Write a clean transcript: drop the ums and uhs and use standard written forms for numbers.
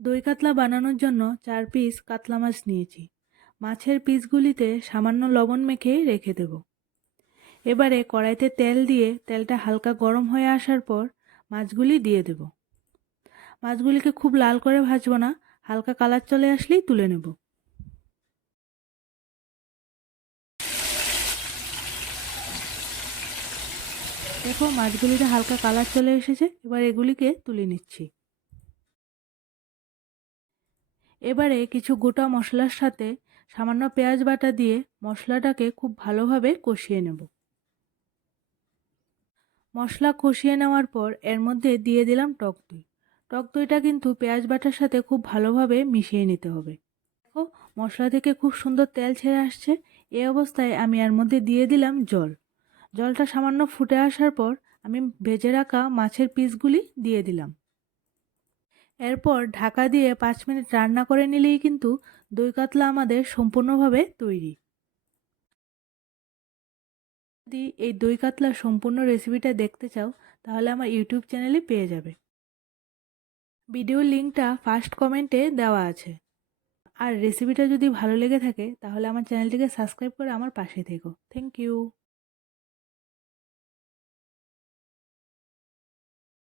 দই কাতলা বানানোর জন্য 4 পিস কাতলা মাছ নিয়েছি। মাছের পিসগুলিতে সামান্য লবণ মেখে রেখে দেব। এবারে কড়াইতে তেল দিয়ে তেলটা হালকা গরম হয়ে আসার পর মাছগুলি দিয়ে দেব। মাছগুলিকে খুব লাল করে ভাজবো না, হালকা কালার চলে আসলেই তুলে নেব। দেখো মাছগুলিতে হালকা কালার চলে এসেছে, এবার এগুলিকে তুলে নিচ্ছি। এবারে কিছু গোটা মশলার সাথে সামান্য পেঁয়াজ বাটা দিয়ে মশলাটাকে খুব ভালোভাবে কষিয়ে নেব। মশলা কষিয়ে নেওয়ার পর এর মধ্যে দিয়ে দিলাম টক দই। টক দইটা কিন্তু পেঁয়াজ বাটার সাথে খুব ভালোভাবে মিশিয়ে নিতে হবে। দেখো মশলা থেকে খুব সুন্দর তেল ছেড়ে আসছে। এই অবস্থায় আমি এর মধ্যে দিয়ে দিলাম জল। জলটা সামান্য ফুটে আসার পর আমি ভেজে রাখা মাছের পিসগুলি দিয়ে দিলাম। এরপর ঢাকা দিয়ে 5 মিনিট রান্না করে নিলেই কিন্তু দই কাতলা আমাদের সম্পূর্ণভাবে তৈরি। যদি এই দই কাতলার সম্পূর্ণ রেসিপিটা দেখতে চাও তাহলে আমার ইউটিউব চ্যানেলে পেয়ে যাবে। ভিডিওর লিঙ্কটা ফার্স্ট কমেন্টে দেওয়া আছে। আর রেসিপিটা যদি ভালো লেগে থাকে তাহলে আমার চ্যানেলটিকে সাবস্ক্রাইব করে আমার পাশে থেকো। Thank you.